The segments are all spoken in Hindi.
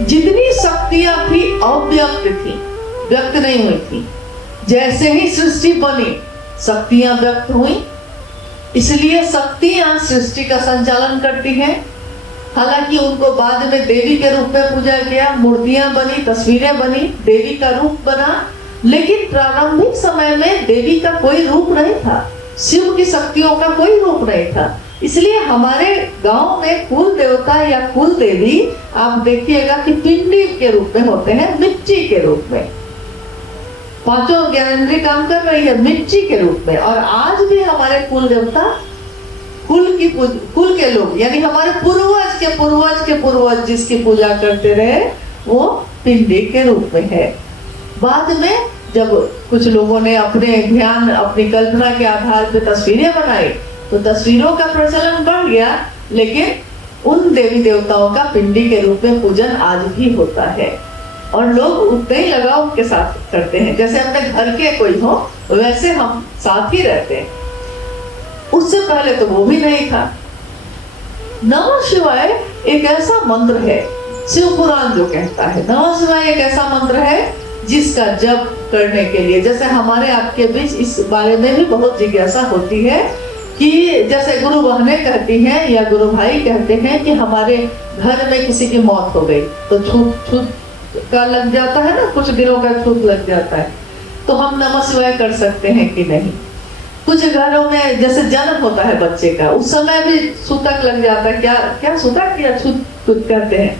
जितनी शक्तियां थी अव्यक्त थी, व्यक्त नहीं हुई थी। जैसे ही सृष्टि बनी शक्तियां व्यक्त हुई, इसलिए शक्तियां सृष्टि का संचालन करती हैं। हालांकि उनको बाद में देवी के रूप में पूजा गया, मूर्तियां बनी, तस्वीरें बनी, देवी का रूप बना, लेकिन प्रारंभिक समय में देवी का कोई रूप नहीं था, शिव की शक्तियों का कोई रूप नहीं था। इसलिए हमारे गांव में कुल देवता या कुल देवी आप देखिएगा कि पिंडी के रूप में होते हैं, मिट्टी के रूप में। पांचों ज्ञानेंद्रिय काम कर रही है मिट्टी के रूप में। और आज भी हमारे कुल देवता, कुल के लोग, यानी हमारे पूर्वज के पूर्वज के पूर्वज जिसकी पूजा करते रहे, वो पिंडी के रूप में है। बाद में जब कुछ लोगों ने अपने ध्यान, अपनी कल्पना के आधार पर तस्वीरें बनाई, तो तस्वीरों का प्रचलन बढ़ गया, लेकिन उन देवी देवताओं का पिंडी के रूप में पूजन आज भी होता है। और लोग उतने ही लगाव के साथ करते हैं, जैसे अपने घर के कोई हो वैसे हम साथ ही रहते हैं। उससे पहले तो वो भी नहीं था। नमः शिवाय एक ऐसा मंत्र है, शिव पुराण जो कहता है नमः शिवाय एक ऐसा मंत्र है जिसका जप करने के लिए, जैसे हमारे आपके बीच इस बारे में भी बहुत जिज्ञासा होती है कि जैसे गुरु बहनें कहती हैं या गुरु भाई कहते हैं कि हमारे घर में किसी की मौत हो गई तो छूत का लग जाता है ना, कुछ दिनों का छूत लग जाता है, तो हम नमः शिवाय कर सकते हैं कि नहीं। कुछ घरों में जैसे जन्म होता है बच्चे का, उस समय भी सूतक लग जाता है, क्या सूतक या छूत कहते हैं,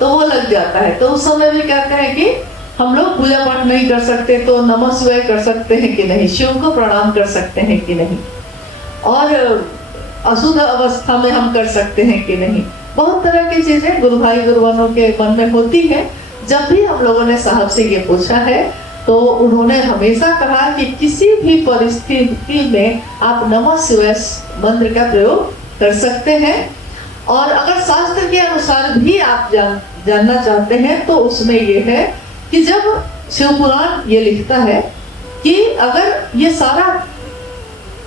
तो वो लग जाता है। तो उस समय भी कहते हैं कि हम लोग पूजा पाठ नहीं कर सकते, तो नमः शिवाय कर सकते हैं कि नहीं, शिव को प्रणाम कर सकते हैं कि नहीं, और अशुद्ध अवस्था में हम कर सकते हैं कि नहीं। बहुत तरह की चीजें गुरु भाई गुरुवानों के मन में होती है। जब भी हम लोगों ने साहब से ये पूछा है तो उन्होंने हमेशा कहा कि किसी भी परिस्थिति में आप नमः शिवाय मंत्र का प्रयोग कर सकते हैं। और अगर शास्त्र के अनुसार भी आप जानना चाहते हैं तो उसमें ये है कि जब शिव पुराण ये लिखता है कि अगर ये सारा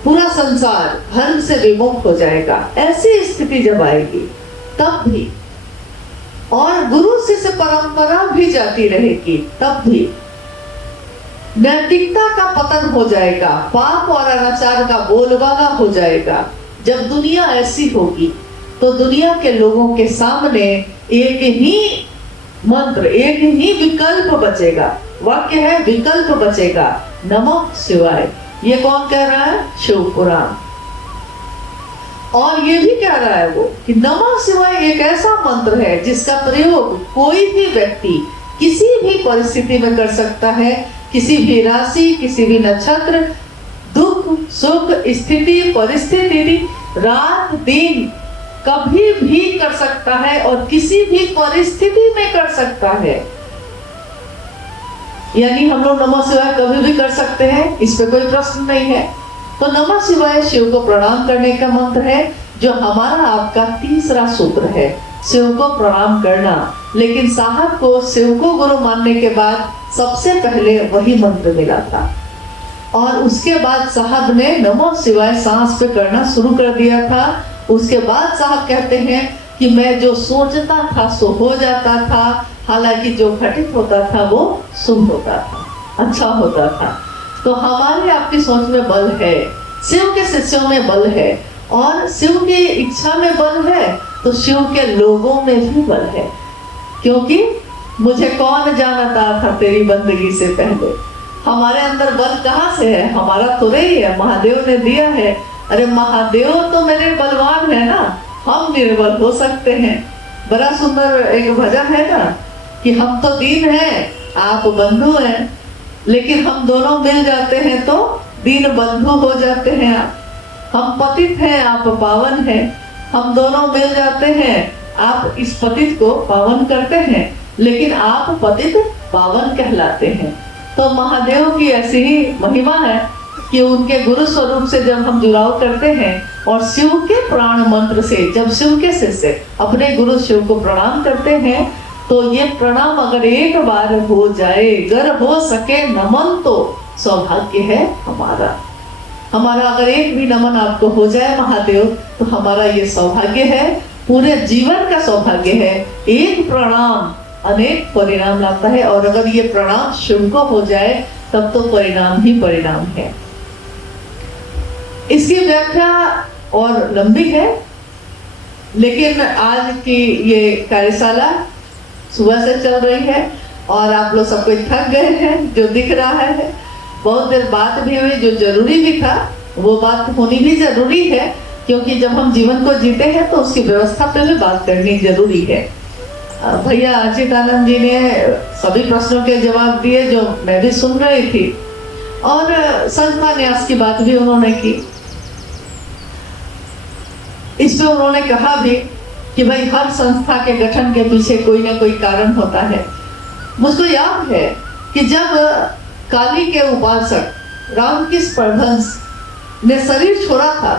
पूरा संसार धर्म से विमुख हो जाएगा, ऐसी स्थिति जब आएगी तब भी, और गुरु शिष्य परंपरा भी जाती रहेगी तब भी, नैतिकता का पतन हो जाएगा, पाप और अनाचार का बोलबाला हो जाएगा। जब दुनिया ऐसी होगी तो दुनिया के लोगों के सामने एक ही मंत्र, एक ही विकल्प बचेगा। वाक्य है विकल्प बचेगा, नमः शिवाय। ये कौन कह रहा है? शिव पुराण। और ये भी कह रहा है वो कि नमः शिवाय एक ऐसा मंत्र है जिसका प्रयोग कोई भी व्यक्ति किसी भी परिस्थिति में कर सकता है, किसी भी राशि, किसी भी नक्षत्र, दुख सुख, स्थिति परिस्थिति, रात दिन कभी भी कर सकता है और किसी भी परिस्थिति में कर सकता है। यानी हम लोग नमः शिवाय कभी भी कर सकते हैं, इस पे कोई प्रश्न नहीं है। तो नमः शिवाय शिव को प्रणाम करने का मंत्र है, जो हमारा आपका तीसरा सूत्र है, शिव को प्रणाम करना। लेकिन साहब को शिव को गुरु मानने के बाद सबसे पहले वही मंत्र मिला था, और उसके बाद साहब ने नमः शिवाय सांस पे करना शुरू कर दिया था। उसके बाद साहब कहते हैं कि मैं जो सोचता था सो हो जाता था, हालांकि जो घटित होता था वो शुभ होता था, अच्छा होता था। तो हमारे आपकी सोच में बल है, शिव के शिष्यों में बल है, और शिव की इच्छा में बल है तो शिव के लोगों में भी बल है। क्योंकि मुझे कौन जानता था तेरी बंदगी से पहले, हमारे अंदर बल कहाँ से है? हमारा तो नहीं है, महादेव ने दिया है। अरे महादेव तो मेरे बलवान है ना, हम निर्बल हो सकते हैं। बड़ा सुंदर एक भजन है ना कि हम तो दीन हैं, आप बंधु हैं, लेकिन हम दोनों मिल जाते हैं तो दीन बंधु हो जाते हैं। हम पतित हैं, आप पावन हैं, हम दोनों मिल जाते हैं, आप इस पतित को पावन करते हैं, लेकिन आप पतित पावन कहलाते हैं। तो महादेव की ऐसी ही महिमा है कि उनके गुरु स्वरूप से जब हम जुड़ाव करते हैं और शिव के प्राण मंत्र से जब शिव के शिष्य अपने गुरु शिव को प्रणाम करते हैं, तो ये प्रणाम अगर एक बार हो जाए, अगर हो सके नमन, तो सौभाग्य है हमारा। हमारा अगर एक भी नमन आपको हो जाए महादेव, तो हमारा ये सौभाग्य है, पूरे जीवन का सौभाग्य है। एक प्रणाम अनेक परिणाम लाता है, और अगर ये प्रणाम शिव को हो जाए तब तो परिणाम ही परिणाम है। इसकी व्याख्या और लंबी है, लेकिन आज की ये कार्यशाला सुबह से चल रही है और आप लोग सब कोई थक गए हैं, जो दिख रहा है। बहुत देर बात भी हुई, जो जरूरी भी था वो बात होनी भी जरूरी है, क्योंकि जब हम जीवन को जीते हैं तो उसकी व्यवस्था पे भी बात करनी जरूरी है। भैया अच्युतानंद जी ने सभी प्रश्नों के जवाब दिए जो मैं भी सुन रही थी, और संस्था न्यास की बात भी उन्होंने की। इसमें उन्होंने कहा भी कि भाई हर संस्था के गठन के पीछे कोई ना कोई कारण होता है। मुझको याद है कि जब काली के उपासक रामकृष्ण परमहंस ने शरीर छोड़ा था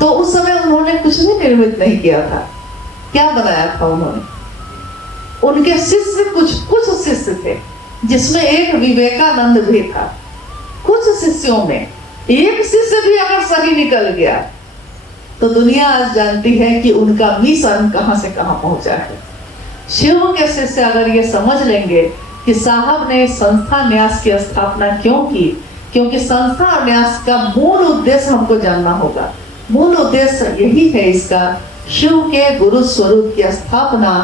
तो उस समय उन्होंने कुछ भी निर्मित नहीं किया था। क्या बनाया था उन्होंने? उनके शिष्य कुछ शिष्य थे, जिसमें एक विवेकानंद भी था। कुछ शिष्यों में एक शिष्य भी अगर सही निकल गया तो दुनिया आज जानती है कि उनका मिशन कहां से कहां पहुंचा है। शिव के शिष्य अगर ये समझ लेंगे कि साहब ने संस्था न्यास की स्थापना क्यों की, क्योंकि संस्था न्यास का मूल उद्देश्य हमको जानना होगा। मूल उद्देश्य यही है इसका, शिव के गुरु स्वरूप की स्थापना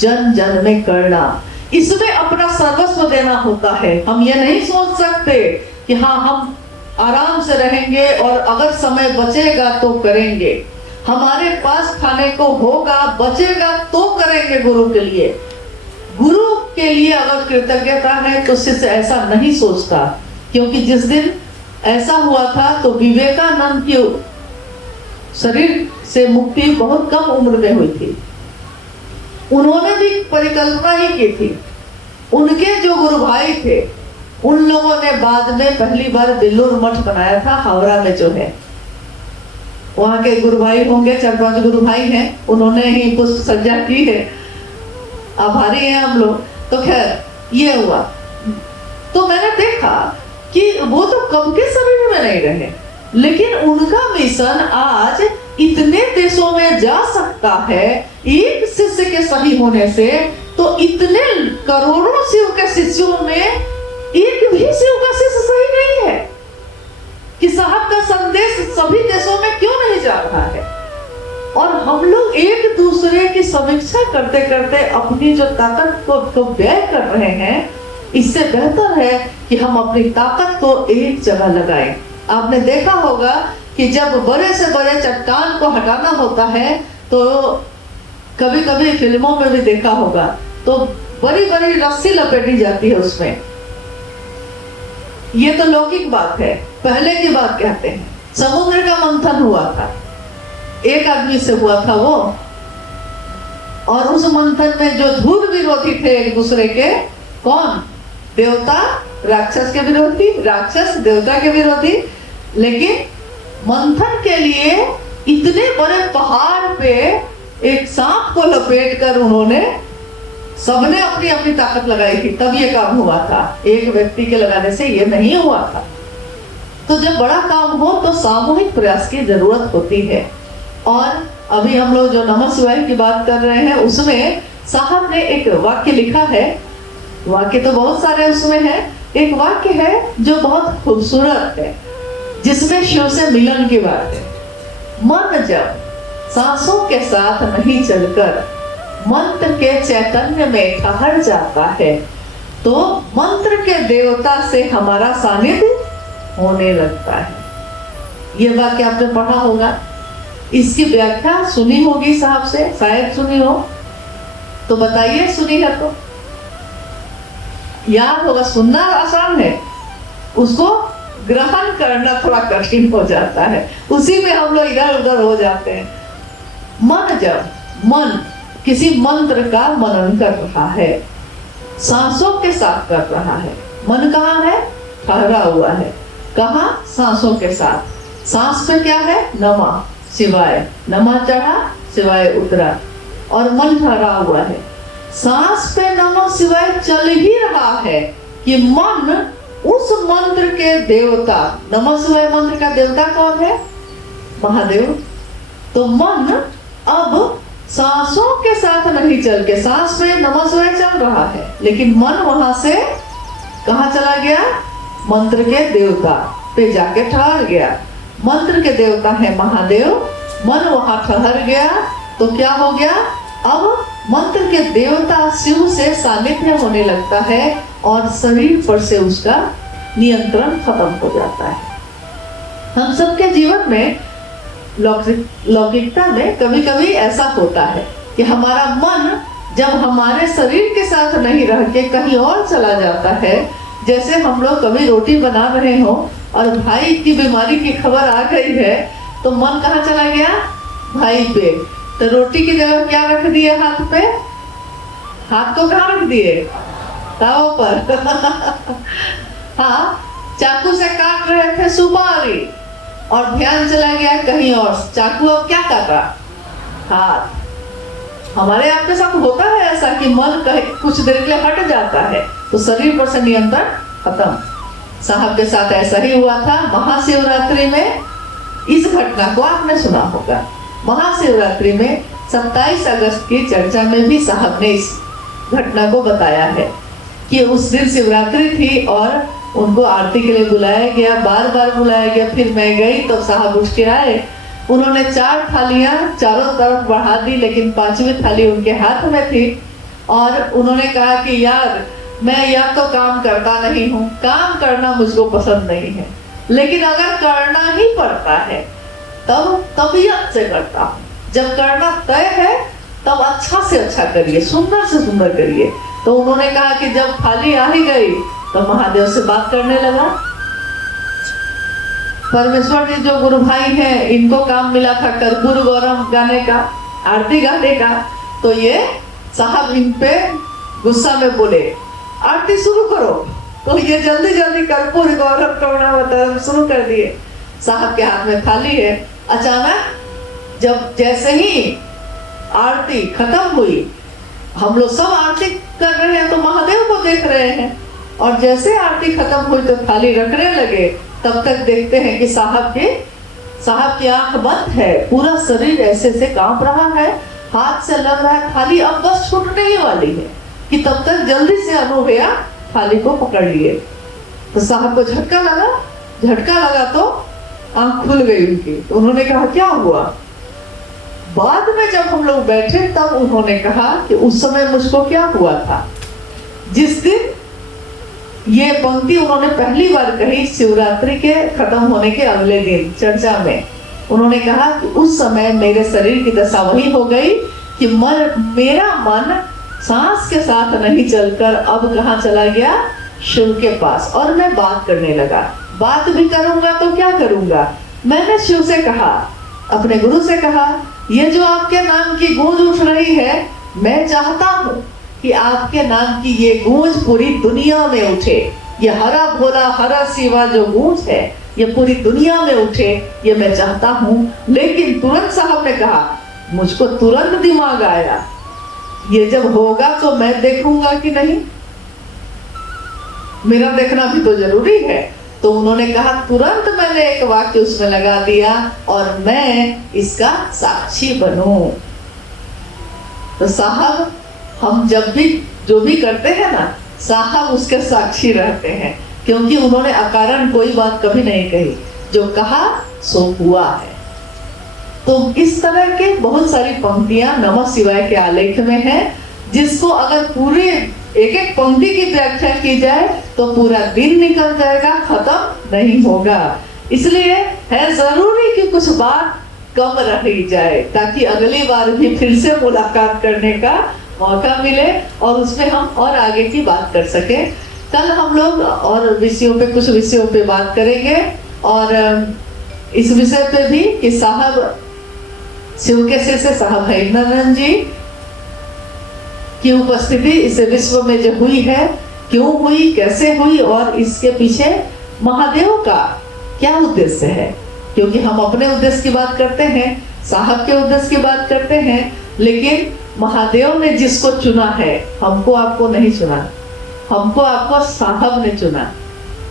जन जन में करना। इसमें अपना सर्वस्व देना होता है। हम ये नहीं सोच सकते कि हाँ हम आराम से रहेंगे और अगर समय बचेगा तो करेंगे, हमारे पास खाने को होगा बचेगा तो करेंगे गुरु के लिए। गुरु के लिए अगर कृतज्ञता है तो शिष्य ऐसा नहीं सोचता, क्योंकि जिस दिन ऐसा हुआ था तो विवेकानंद की शरीर से मुक्ति बहुत कम उम्र में हुई थी। उन्होंने भी परिकल्पना ही की थी। उनके जो गुरु भाई थे उन लोगों ने बाद में पहली बार बेलूर मठ बनाया था, हावड़ा में जो है। वहां के गुरु भाई होंगे, 4-5 गुरु भाई हैं, उन्होंने ही पुष्प सज्जा की है। आभारी हैं हम लोग। तो खैर ये हुआ, तो मैंने देखा कि वो तो कब के शरीर में नहीं रहे, लेकिन उनका मिशन आज इतने देशों में जा सकता है एक शिष्य के सही होने से। तो इतने करोड़ों शिव के शिष्यों में एक भी शिव का शिष्य सही नहीं है कि साहब का संदेश सभी देशों में क्यों नहीं जा रहा है। और हम लोग एक दूसरे की समीक्षा करते करते अपनी जो ताकत को व्यय कर रहे हैं, इससे बेहतर है कि हम अपनी ताकत को एक जगह लगाएं। आपने देखा होगा कि जब बड़े से बड़े चट्टान को हटाना होता है तो कभी कभी फिल्मों में भी देखा होगा, तो बड़ी बड़ी रस्सी लपेटी जाती है उसमें। ये तो लौकिक बात है, पहले की बात कहते हैं। समुद्र का मंथन हुआ था, एक आदमी से हुआ था वो, और उस मंथन में जो धूल विरोधी थे एक दूसरे के, कौन? देवता राक्षस के विरोधी, राक्षस देवता के विरोधी। लेकिन मंथन के लिए इतने बड़े पहाड़ पे एक सांप को लपेटकर उन्होंने सबने अपनी अपनी ताकत लगाई थी, तब ये काम हुआ था। एक व्यक्ति के लगाने से ये नहीं हुआ था। तो जब बड़ा काम हो तो सामूहिक प्रयास की जरूरत होती है। और अभी हम लोग जो नमः शिवाय की बात कर रहे हैं, उसमें साहब ने एक वाक्य लिखा है। वाक्य तो बहुत सारे उसमें है, एक वाक्य है जो बहुत खूबसूरत है, जिसमें शिव से मिलन की बात है। मन जब सांसों के साथ नहीं चलकर मंत्र के चैतन्य में ठहर जाता है तो मंत्र के देवता से हमारा सानिध्य होने लगता है। ये वाक्य आपने पढ़ा होगा, इसकी व्याख्या सुनी होगी साहब से, शायद सुनी हो तो बताइए, सुनी है तो याद होगा। सुनना आसान है, उसको ग्रहण करना थोड़ा कठिन हो जाता है, उसी में हम लोग इधर उधर हो जाते हैं। मन जब मन किसी मंत्र का मनन कर रहा है, सांसों के साथ कर रहा है, मन कहाँ है? ठहरा हुआ है। कहाँ? सांसों के साथ। सांस पे क्या है? नमः शिवाय, नमः चढ़ा शिवाय उतरा, और मन ठहरा हुआ है। सांस पे नमः शिवाय चल ही रहा है कि मन उस मंत्र के देवता, नमः शिवाय मंत्र का देवता कौन है? महादेव। तो मन अब सांसों के साथ नहीं चल के, सांस में नमः शिवाय चल रहा है लेकिन मन वहां से कहाँ चला गया? मंत्र के देवता पे जाके ठहर गया। मंत्र के देवता है महादेव, मन वहां ठहर गया तो क्या हो गया? अब मंत्र के देवता शिव से सानिध्य होने लगता है और शरीर पर से उसका नियंत्रण खत्म हो जाता है। हम सबके जीवन में लौकिकता में कभी कभी ऐसा होता है कि हमारा मन जब हमारे शरीर के साथ नहीं रह के कहीं और चला जाता है। जैसे हम लोग कभी रोटी बना रहे हो और भाई की बीमारी की खबर आ गई है तो मन कहाँ चला गया? भाई पे। तो रोटी की जगह क्या रख दिए? हाथ पे। हाथ को कहाँ रख दिए? ताव पर। हाँ, चाकू से काट रहे थे सुपारी और ध्यान चला गया कहीं और। चाकू अब क्या काटा? हाथ। हमारे आपके साथ होता है ऐसा कि मन कुछ देर के लिए हट जाता है तो शरीर पर से नियंत्रण खत्म। साहब के साथ ऐसा ही हुआ था महाशिवरात्रि में। इस घटना को आपने सुना होगा। महाशिवरात्रि में 27 अगस्त की चर्चा में भी साहब ने इस घटना को बताया है कि उस दिन शिवरात्रि थी और उनको आरती के लिए बुलाया गया, बार बार बुलाया गया। फिर मैं गई तो साहब उठ के आए। उन्होंने 4 थालियां चारों तरफ बढ़ा दी लेकिन 5वीं थाली उनके हाथ में थी और उन्होंने कहा कि यार मैं या तो काम करता नहीं हूँ, काम करना मुझको पसंद नहीं है, लेकिन अगर करना ही पड़ता है तब तबीयत से करता हूँ। जब करना तय है तब अच्छा से अच्छा करिए, सुंदर से सुंदर करिए। तो उन्होंने कहा कि जब थाली आ ही गई तो महादेव से बात करने लगा। परमेश्वर जी जो गुरु भाई हैं इनको काम मिला था कर्पूर गौरम गाने का, आरती गाने का। तो ये साहब इन पे गुस्सा में बोले आरती शुरू करो। तो ये जल्दी जल्दी कर्पूर गौरम करुणावतारम शुरू कर दिए। साहब के हाथ में थाली है। अचानक जब जैसे ही आरती खत्म हुई, हम लोग सब आरती कर रहे हैं तो महादेव को देख रहे हैं और जैसे आरती खत्म हुई तो थाली रखने लगे। तब तक देखते हैं कि साहब की आंख बंद है, पूरा शरीर ऐसे से कांप रहा है, हाथ से लग रहा है थाली अब बस छूटने ही वाली है कि तब तक जल्दी से अनु भैया थाली को पकड़ लिए। तो साहब को झटका लगा तो आंख खुल गई उनकी। तो उन्होंने कहा क्या हुआ? बाद में जब हम लोग बैठे तब उन्होंने कहा कि उस समय मुझको क्या हुआ था। जिस दिन ये पंक्ति उन्होंने पहली बार कही शिवरात्रि के खत्म होने के अगले दिन चर्चा में, उन्होंने कहा कि उस समय मेरे शरीर की दशा वही हो गई कि मेरा मन सांस के साथ नहीं चलकर अब कहाँ चला गया? शिव के पास। और मैं बात करने लगा। बात भी करूंगा तो क्या करूंगा? मैंने शिव से कहा, अपने गुरु से कहा, ये जो आपके नाम की गूंज उठ रही है, मैं चाहता हूँ कि आपके नाम की ये गूंज पूरी दुनिया में उठे। ये हरा भोला हरा शिवा जो गूंज है ये पूरी दुनिया में उठे, ये मैं चाहता हूँ। लेकिन तुरंत साहब ने कहा, मुझको तुरंत दिमाग आया, ये जब होगा तो मैं देखूंगा कि नहीं, मेरा देखना भी तो जरूरी है। तो उन्होंने कहा तुरंत मैंने एक वाक्य उसमें लगा दिया और मैं इसका साक्षी बनूं। तो साहब हम जब भी जो भी करते हैं ना, साहब उसके साक्षी रहते हैं, क्योंकि उन्होंने अकारण कोई बात कभी नहीं कही, जो कहा सो हुआ है। तो इस तरह के बहुत सारी पंक्तियां नमः शिवाय के आलेख में है, जिसको अगर पूरे एक एक पंक्ति की व्याख्या की जाए तो पूरा दिन निकल जाएगा, खत्म नहीं होगा। इसलिए है जरूरी कि कुछ बात कम रही जाए ताकि अगली बार भी फिर से मुलाकात करने का मौका मिले और उसमें हम और आगे की बात कर सके। कल हम लोग और विषयों पे कुछ विषयों पे बात करेंगे और इस विषय पे भी कि साहब शिव के से साहब हरिनारायण जी की उपस्थिति इस विश्व में जो हुई है, क्यों हुई, कैसे हुई और इसके पीछे महादेव का क्या उद्देश्य है। क्योंकि हम अपने उद्देश्य की बात करते हैं, साहब के उद्देश्य की बात करते हैं, लेकिन महादेव ने जिसको चुना है, हमको आपको नहीं चुना, हमको आपको साहब ने चुना।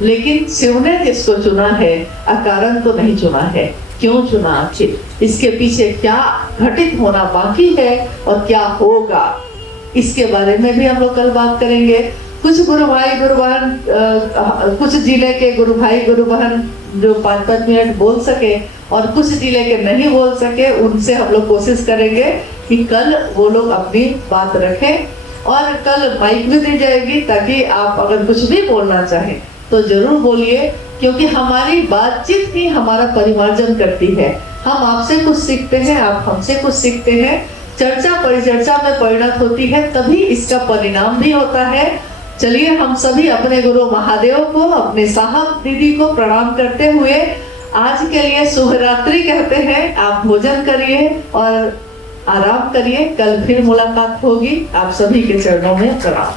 लेकिन शिव ने जिसको चुना है अकारण तो नहीं चुना है। क्यों चुना आखिर, इसके पीछे क्या घटित होना बाकी है और क्या होगा, इसके बारे में भी हम लोग कल बात करेंगे। कुछ गुरु भाई गुरु बहन, कुछ जिले के गुरु भाई गुरु बहन जो 5-5 मिनट बोल सके और कुछ जिले के नहीं बोल सके, उनसे हम लोग कोशिश करेंगे कि कल वो लोग अपनी बात रखें। और कल माइक भी दी जाएगी ताकि आप अगर कुछ भी बोलना चाहें तो जरूर बोलिए, क्योंकि हमारी बातचीत ही हमारा परिमार्जन करती है। हम आपसे कुछ सीखते हैं, आप हमसे कुछ सीखते हैं। चर्चा परिचर्चा में परिणत होती है, तभी इसका परिणाम भी होता है। चलिए हम सभी अपने गुरु महादेव को, अपने साहब दीदी को प्रणाम करते हुए आज के लिए शुभ रात्रि कहते हैं। आप भोजन करिए और आराम करिए, कल फिर मुलाकात होगी। आप सभी के चरणों में प्रणाम।